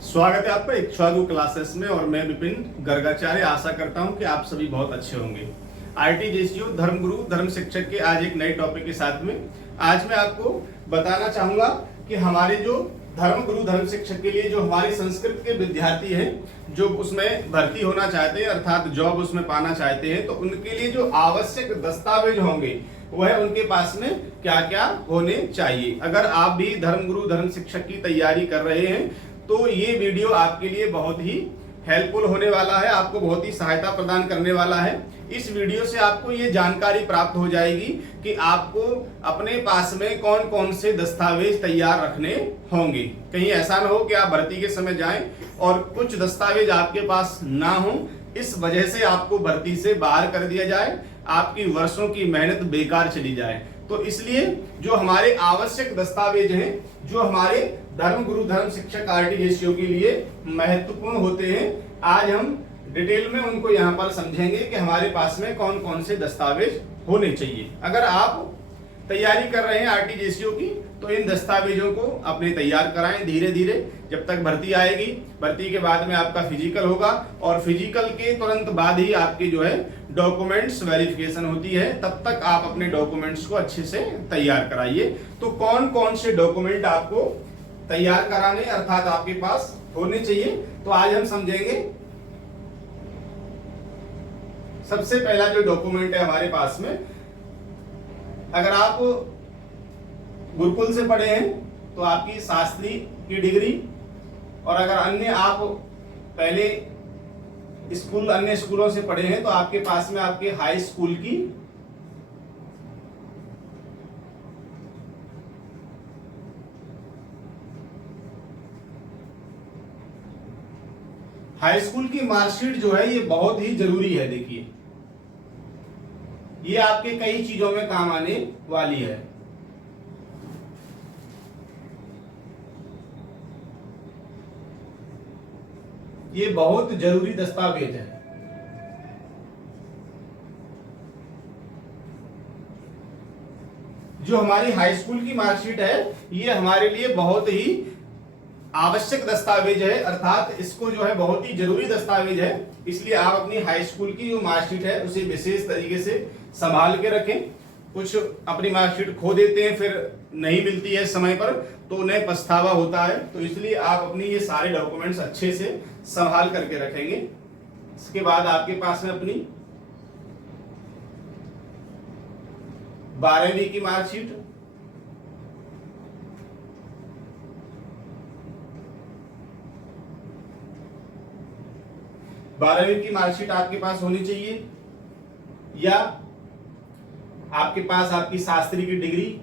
स्वागत है आपका इक्ष्वाकु क्लासेस में। और मैं विपिन गर्गाचार्य आशा करता हूं कि आप सभी बहुत अच्छे होंगे। आरटीजीएसयू धर्मगुरु धर्म शिक्षक के आज एक नए टॉपिक के साथ में आज मैं आपको बताना चाहूंगा कि हमारे जो धर्मगुरु धर्म शिक्षक के लिए जो हमारी संस्कृत के विद्यार्थी हैं, जो उसमें भर्ती होना चाहते हैं अर्थात जॉब उसमें पाना चाहते हैं, तो उनके लिए जो आवश्यक दस्तावेज होंगे वह उनके पास में क्या क्या होने चाहिए। अगर आप भी धर्मगुरु धर्म शिक्षक की तैयारी कर रहे हैं तो ये वीडियो आपके लिए बहुत ही हेल्पफुल होने वाला है, आपको बहुत ही सहायता प्रदान करने वाला है। इस वीडियो से आपको ये जानकारी प्राप्त हो जाएगी कि आपको अपने पास में कौन कौन से दस्तावेज तैयार रखने होंगे। कहीं ऐसा ना हो कि आप भर्ती के समय जाएं और कुछ दस्तावेज आपके पास ना हो, इस वजह से आपको भर्ती से बाहर कर दिया जाए, आपकी वर्षों की मेहनत बेकार चली जाए। तो इसलिए जो हमारे आवश्यक दस्तावेज हैं, जो हमारे धर्मगुरु धर्म शिक्षक आरटीजीएसयू के लिए महत्वपूर्ण होते हैं, आज हम डिटेल में उनको यहाँ पर समझेंगे कि हमारे पास में कौन कौन से दस्तावेज होने चाहिए। अगर आप तैयारी कर रहे हैं आरटीजीएसयू की तो इन दस्तावेजों को अपने तैयार कराएं धीरे धीरे, जब तक भर्ती आएगी। भर्ती के बाद में आपका फिजिकल होगा और फिजिकल के तुरंत बाद ही आपके जो है डॉक्यूमेंट्स वेरिफिकेशन होती है, तब तक आप अपने डॉक्यूमेंट्स को अच्छे से तैयार कराइए। तो कौन कौन से डॉक्यूमेंट आपको तैयार कराने अर्थात आपके पास होने चाहिए, तो आज हम समझेंगे। सबसे पहला जो डॉक्यूमेंट है हमारे पास में, अगर आप गुरुकुल से पढ़े हैं तो आपकी शास्त्री की डिग्री, और अगर अन्य आप पहले अन्य स्कूलों से पढ़े हैं तो आपके पास में आपके हाई स्कूल की मार्कशीट जो है ये बहुत ही जरूरी है। देखिए, ये आपके कई चीजों में काम आने वाली है। ये बहुत जरूरी दस्तावेज है। जो हमारी हाई स्कूल की मार्कशीट है ये हमारे लिए बहुत ही आवश्यक दस्तावेज है, अर्थात इसको जो है बहुत ही जरूरी दस्तावेज है। इसलिए आप अपनी हाई स्कूल की जो मार्कशीट है उसे विशेष तरीके से संभाल के रखें। कुछ अपनी मार्कशीट खो देते हैं, फिर नहीं मिलती है समय पर, तो उन्हें पछतावा होता है। तो इसलिए आप अपनी ये सारे डॉक्यूमेंट्स अच्छे से संभाल करके रखेंगे। इसके बाद आपके पास में अपनी 12वीं की मार्कशीट, आपके पास होनी चाहिए, या आपके पास आपकी शास्त्री की डिग्री,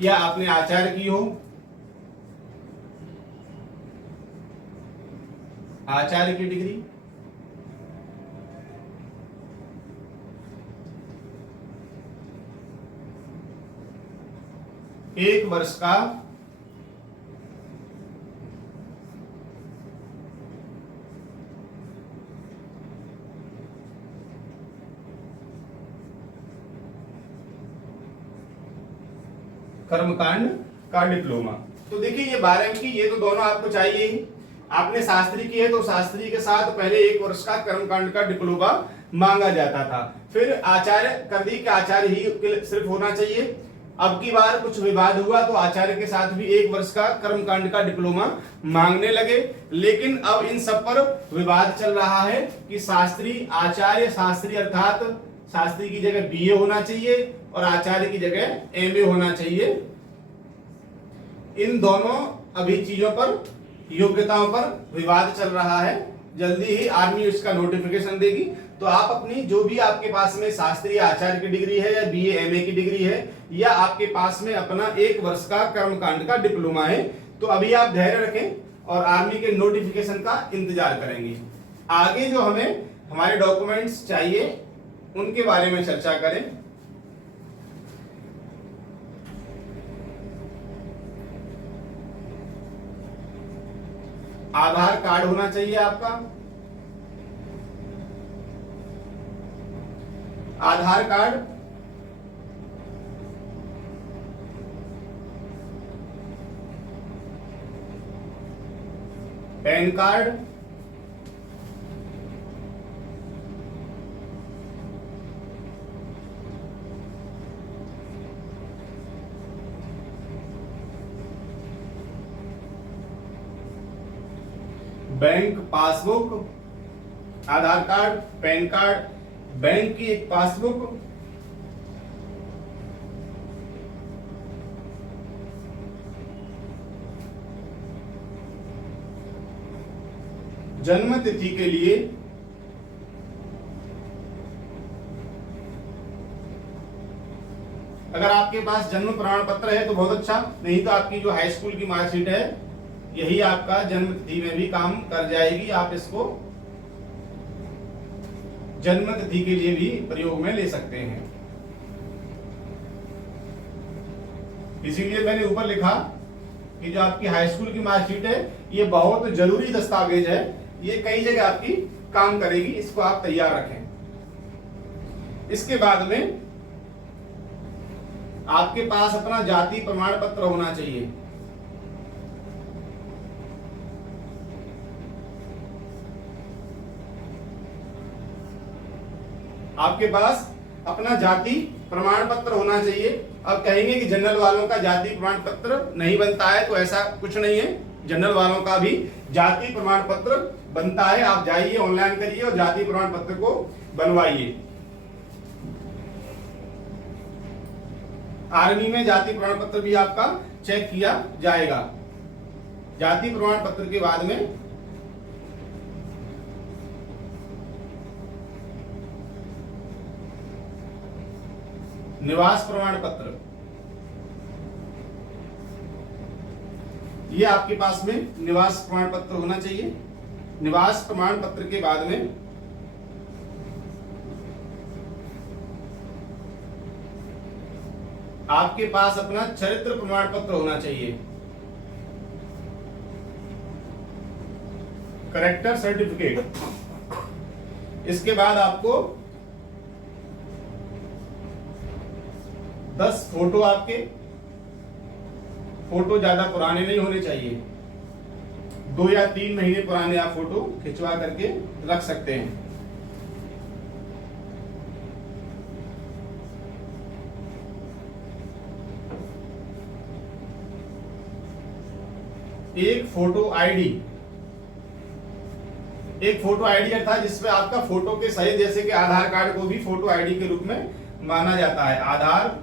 या आपने आचार्य की हो, आचार्य की डिग्री, एक वर्ष का कर्मकांड का डिप्लोमा। तो देखिए, ये 12वीं की ये तो दोनों आपको चाहिए ही। आपने शास्त्री की है तो शास्त्री के साथ पहले 1 वर्ष का कर्मकांड का डिप्लोमा मांगा जाता था। फिर आचार्य कर दी कि आचार्य ही सिर्फ होना चाहिए। अब की बार कुछ विवाद हुआ तो आचार्य के साथ भी 1 वर्ष का कर्मकांड का डिप्लोमा मांगने लगे। लेकिन अब इन सब पर विवाद चल रहा है कि शास्त्री, आचार्य, शास्त्री अर्थात शास्त्री की जगह बीए होना चाहिए और आचार्य की जगह एमए होना चाहिए। इन दोनों अभी चीजों पर, योग्यताओं पर विवाद चल रहा है। जल्दी ही आर्मी इसका नोटिफिकेशन देगी। तो आप अपनी जो भी आपके पास में शास्त्री आचार्य की डिग्री है, या बीए एमए की डिग्री है, या आपके पास में अपना 1 वर्ष का कर्मकांड का डिप्लोमा है, तो अभी आप धैर्य रखें और आर्मी के नोटिफिकेशन का इंतजार करेंगे। आगे जो हमें हमारे डॉक्यूमेंट्स चाहिए उनके बारे में चर्चा करें। आधार कार्ड होना चाहिए आपका। Aadhaar card PAN card, bank passbook, Aadhaar card, PAN card, bank की एक पासबुक, जन्म तिथि के लिए अगर आपके पास जन्म प्रमाण पत्र है तो बहुत अच्छा, नहीं तो आपकी जो हाई स्कूल की मार्कशीट है यही आपका जन्म तिथि में भी काम कर जाएगी। आप इसको जन्म तिथि के लिए भी प्रयोग में ले सकते हैं। इसीलिए मैंने ऊपर लिखा कि जो आपकी हाई स्कूल की मार्कशीट है ये बहुत जरूरी दस्तावेज है, ये कई जगह आपकी काम करेगी, इसको आप तैयार रखें। इसके बाद में आपके पास अपना जाति प्रमाण पत्र होना चाहिए। आपके पास अपना जाति प्रमाण पत्र होना चाहिए। अब कहेंगे कि जनरल वालों का जाति प्रमाण पत्र नहीं बनता है, तो ऐसा कुछ नहीं है, जनरल वालों का भी जाति प्रमाण पत्र बनता है। आप जाइए ऑनलाइन करिए और जाति प्रमाण पत्र को बनवाइए। आर्मी में जाति प्रमाण पत्र भी आपका चेक किया जाएगा। जाति प्रमाण पत्र के बाद में निवास प्रमाण पत्र, ये आपके पास में निवास प्रमाण पत्र होना चाहिए। निवास प्रमाण पत्र के बाद में आपके पास अपना चरित्र प्रमाण पत्र होना चाहिए, कैरेक्टर सर्टिफिकेट। इसके बाद आपको 10 फोटो, आपके फोटो ज्यादा पुराने नहीं होने चाहिए, 2 या 3 महीने पुराने आप फोटो खिंचवा करके रख सकते हैं। एक फोटो आईडी, एक फोटो आईडी अर्थात जिसमें आपका फोटो के सही, जैसे कि आधार कार्ड को भी फोटो आईडी के रूप में माना जाता है। आधार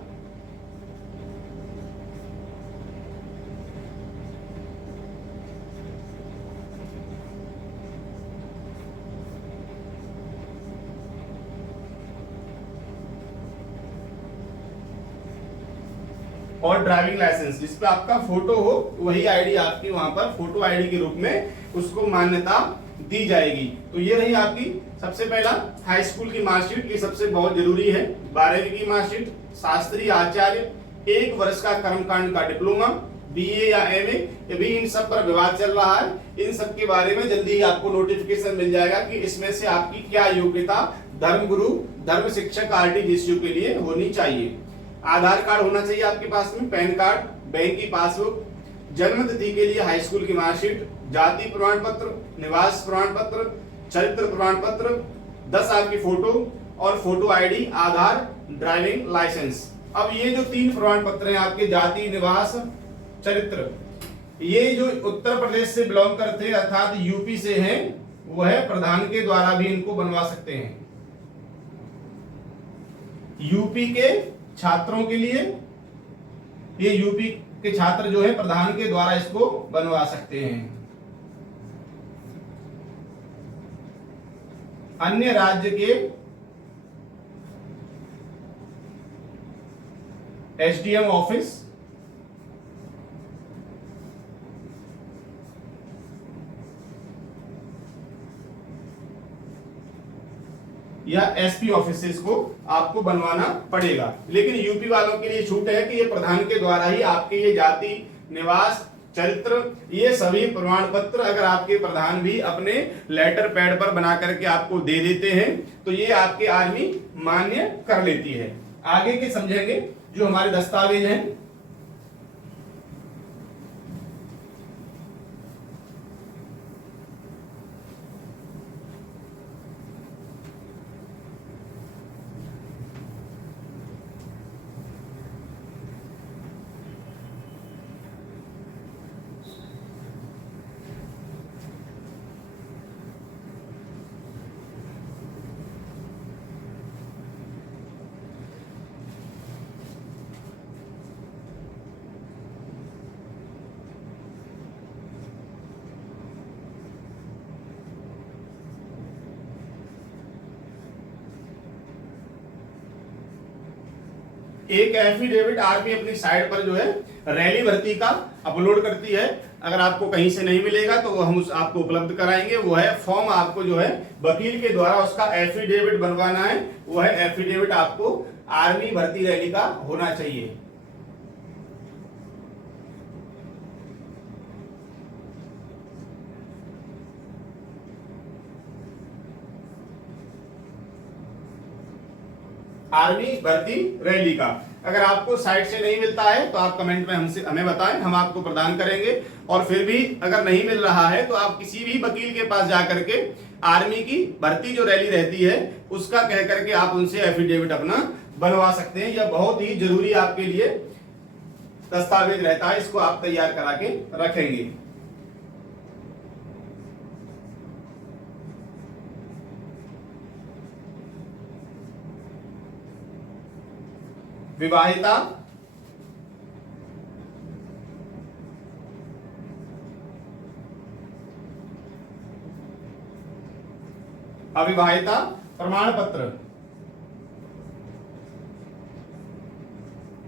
और ड्राइविंग लाइसेंस, जिसपे आपका फोटो हो वही आईडी आपकी वहां पर फोटो आईडी के रूप में उसको मान्यता दी जाएगी। तो ये रही आपकी सबसे पहला हाई स्कूल की मार्कशीट, ये सबसे बहुत जरूरी है। 12वीं की मार्कशीट, शास्त्री आचार्य, 1 वर्ष का कर्मकांड का डिप्लोमा, बीए या एमए, ये भी इन सब पर विवाद चल रहा है। इन सब के बारे में जल्दी ही आपको नोटिफिकेशन मिल जाएगा कि इसमें से आपकी क्या योग्यता धर्मगुरु धर्म शिक्षक आरटीजीएसयू के लिए होनी चाहिए। आधार कार्ड होना चाहिए आपके पास में, पैन कार्ड, बैंक की पासबुक, जन्म तिथि के लिए हाई स्कूल की मार्कशीट, जाति प्रमाण पत्र, निवास प्रमाण पत्र, चरित्र प्रमाण पत्र, 10 आपकी फोटो और फोटो आईडी, आधार, ड्राइविंग लाइसेंस। अब ये जो 3 प्रमाण पत्र हैं आपके, जाति, निवास, चरित्र, ये जो उत्तर प्रदेश से बिलोंग करते हैं अर्थात यूपी से हैं, वह प्रधान के द्वारा भी इनको बनवा सकते हैं। यूपी के छात्रों के लिए, ये यूपी के छात्र जो है प्रधान के द्वारा इसको बनवा सकते हैं। अन्य राज्य के एसडीएम ऑफिस, या एसपी ऑफिसेस को आपको बनवाना पड़ेगा। लेकिन यूपी वालों के लिए छूट है कि ये प्रधान के द्वारा ही आपके ये जाति, निवास, चरित्र, ये सभी प्रमाण पत्र अगर आपके प्रधान भी अपने लेटर पैड पर बना करके आपको दे देते हैं तो ये आपके आर्मी मान्य कर लेती है। आगे के समझेंगे जो हमारे दस्तावेज हैं। एक एफिडेविट आर्मी अपनी साइट पर जो है रैली भर्ती का अपलोड करती है। अगर आपको कहीं से नहीं मिलेगा तो वो हम आपको उपलब्ध कराएंगे। वो है फॉर्म, आपको जो है वकील के द्वारा उसका एफिडेविट बनवाना है। वो है एफिडेविट आपको आर्मी भर्ती रैली का होना चाहिए। आर्मी भर्ती रैली का अगर आपको साइट से नहीं मिलता है तो आप कमेंट में हमें बताएं, हम आपको प्रदान करेंगे। और फिर भी अगर नहीं मिल रहा है तो आप किसी भी वकील के पास जाकर के आर्मी की भर्ती जो रैली रहती है उसका कह करके आप उनसे एफिडेविट अपना बनवा सकते हैं। यह बहुत ही जरूरी आपके लिए दस्तावेज रहता है, इसको आप तैयार करा के रखेंगे। विवाहिता, अविवाहिता प्रमाण पत्र।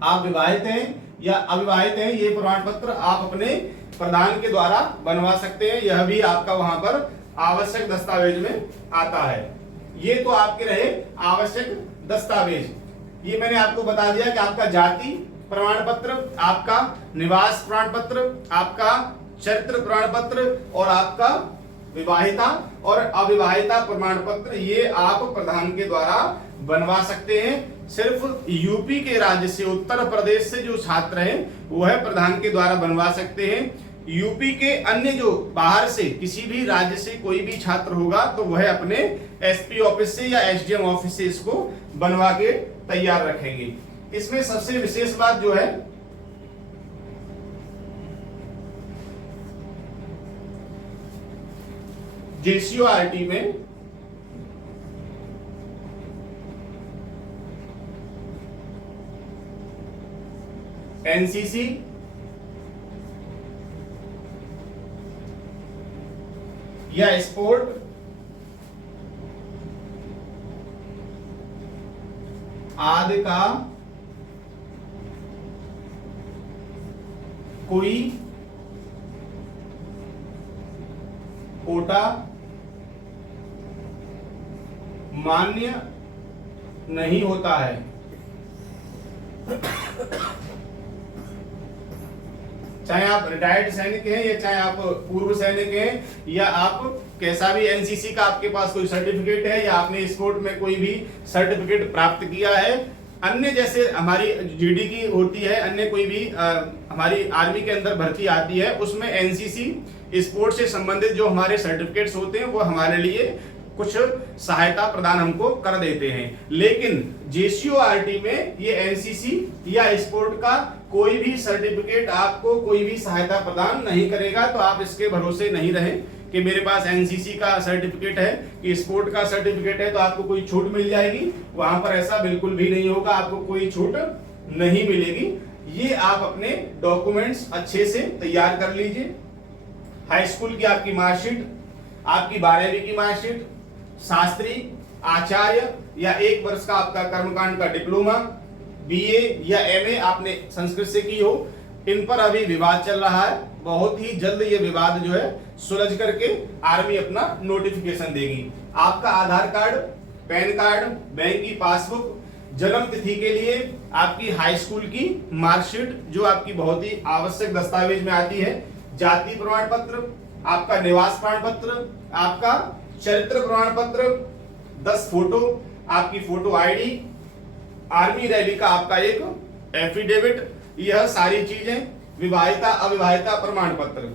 आप विवाहित हैं या अविवाहित हैं, ये प्रमाण पत्र आप अपने प्रधान के द्वारा बनवा सकते हैं। यह भी आपका वहां पर आवश्यक दस्तावेज में आता है। ये तो आपके रहे आवश्यक दस्तावेज। ये मैंने आपको बता दिया कि आपका जाति प्रमाण पत्र, आपका निवास प्रमाण पत्र, आपका चरित्र प्रमाण पत्र और आपका विवाहिता और अविवाहिता प्रमाण पत्र, ये आप प्रधान के द्वारा बनवा सकते हैं। सिर्फ यूपी के राज्य से, उत्तर प्रदेश से जो छात्र हैं वो है प्रधान के द्वारा बनवा सकते हैं। यूपी के अन्य जो बाहर से किसी भी राज्य से कोई भी छात्र होगा तो वह अपने एसपी ऑफिस से या एसडीएम ऑफिस से इसको बनवा के तैयार रखेंगे। इसमें सबसे विशेष बात जो है जेसीओआरटी में एनसीसी, या स्पोर्ट आदि का कोई कोटा मान्य नहीं होता है। चाहे आप रिटायर्ड सैनिक हैं या चाहे आप पूर्व सैनिक हैं या आप कैसा भी एनसीसी का आपके पास कोई सर्टिफिकेट है या आपने स्पोर्ट में कोई भी सर्टिफिकेट प्राप्त किया है, अन्य जैसे हमारी जीडी की होती है, अन्य कोई भी हमारी आर्मी के अंदर भर्ती आती है, उसमें एनसीसी स्पोर्ट से संबंधित जो हमारे सर्टिफिकेट्स होते हैं वो हमारे लिए कुछ सहायता प्रदान हमको कर देते हैं। लेकिन जेसीओआरटी में ये एनसीसी या स्पोर्ट का कोई भी सर्टिफिकेट आपको कोई भी सहायता प्रदान नहीं करेगा। तो आप इसके भरोसे नहीं रहें कि मेरे पास एनसीसी का सर्टिफिकेट है कि स्पोर्ट का सर्टिफिकेट है तो आपको कोई छूट मिल जाएगी। वहां पर ऐसा बिल्कुल भी नहीं होगा, आपको कोई छूट नहीं मिलेगी। ये आप अपने डॉक्यूमेंट्स अच्छे से तैयार कर लीजिए। हाई स्कूल की आपकी मार्कशीट, आपकी 12वीं की मार्कशीट, शास्त्री, आचार्य या 1 वर्ष का आपका कर्मकांड का डिप्लोमा, बीए या एमए आपने संस्कृत से की हो, इन पर अभी विवाद चल रहा है। बहुत ही जल्द ये विवाद जो है सुलझ करके आर्मी अपना नोटिफिकेशन देगी। आपका Aadhaar card, PAN card, bank की पासबुक, जन्म तिथि के लिए आपकी हाई स्कूल की मार्कशीट जो आपकी बहुत ही आवश्यक दस्तावेज में आती है, जाति प्रमाण पत्र, आपका निवास प्रमाण पत्र, आपका चरित्र प्रमाण पत्र, 10 फोटो, आपकी फोटो आईडी, आर्मी रैली का आपका एक एफिडेविट, यह सारी चीजें, विवाहिता अविवाहिता प्रमाण पत्र,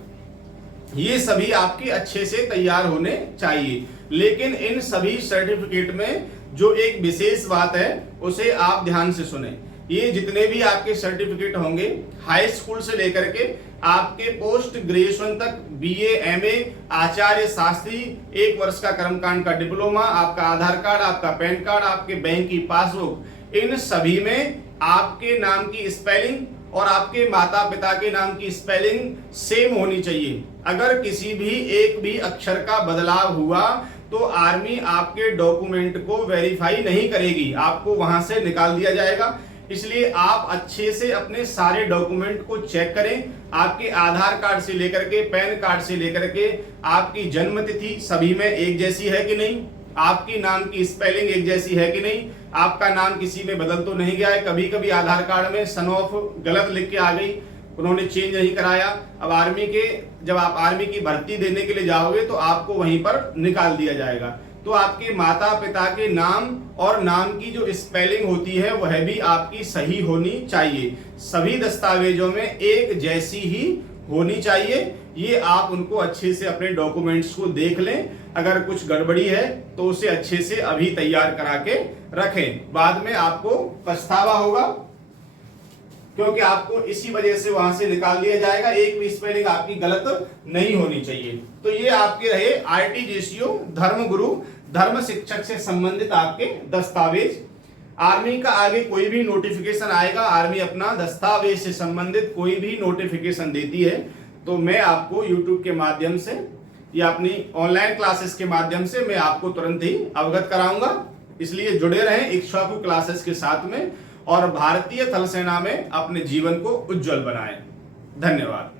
ये सभी आपके अच्छे से तैयार होने चाहिए। लेकिन इन सभी सर्टिफिकेट में जो एक विशेष बात है उसे आप ध्यान से सुने। ये जितने भी आपके सर्टिफिकेट होंगे हाई स्कूल से लेकर के आपके पोस्ट ग्रेजुएशन तक, बीए, एमए, आचार्य, शास्त्री, 1 वर्ष का कर्मकांड का डिप्लोमा, आपका आधार कार्ड, आपका पैन कार्ड, आपके बैंक की पासबुक, इन सभी में आपके नाम की स्पेलिंग और आपके माता पिता के नाम की स्पेलिंग सेम होनी चाहिए। अगर किसी भी एक भी अक्षर का बदलाव हुआ तो आर्मी आपके डॉक्यूमेंट को वेरीफाई नहीं करेगी, आपको वहां से निकाल दिया जाएगा। इसलिए आप अच्छे से अपने सारे डॉक्यूमेंट को चेक करें। आपके आधार कार्ड से लेकर के, पैन कार्ड से लेकर के, आपकी जन्म तिथि सभी में एक जैसी है कि नहीं, आपकी नाम की स्पेलिंग एक जैसी है कि नहीं, आपका नाम किसी में बदल तो नहीं गया है। कभी कभी आधार कार्ड में सन ऑफ गलत लिख के आ गई, उन्होंने चेंज नहीं कराया। अब जब आप आर्मी की भर्ती देने के लिए जाओगे तो आपको वहीं पर निकाल दिया जाएगा। तो आपके माता पिता के नाम और नाम की जो स्पेलिंग होती है वह भी आपकी सही होनी चाहिए। सभी दस्तावेजों में एक जैसी ही होनी चाहिए। ये आप उनको अच्छे से अपने डॉक्यूमेंट्स को देख लें। अगर कुछ गड़बड़ी है तो उसे अच्छे से अभी तैयार करा के रखें, बाद में आपको पछतावा होगा, क्योंकि आपको इसी वजह से वहां से निकाल दिया जाएगा। एक भी स्पेलिंग आपकी गलत नहीं होनी चाहिए। तो ये आपके रहे आरटीजीएसयू धर्मगुरु धर्म शिक्षक से संबंधित आपके दस्तावेज। आर्मी का आगे कोई भी नोटिफिकेशन आएगा, आर्मी अपना दस्तावेज से संबंधित कोई भी नोटिफिकेशन देती है तो मैं आपको यूट्यूब के माध्यम से या अपनी ऑनलाइन क्लासेस के माध्यम से मैं आपको तुरंत ही अवगत कराऊंगा। इसलिए जुड़े रहें इक्ष्वाकु क्लासेस के साथ में और भारतीय थल सेना में अपने जीवन को उज्जवल बनाएं। धन्यवाद।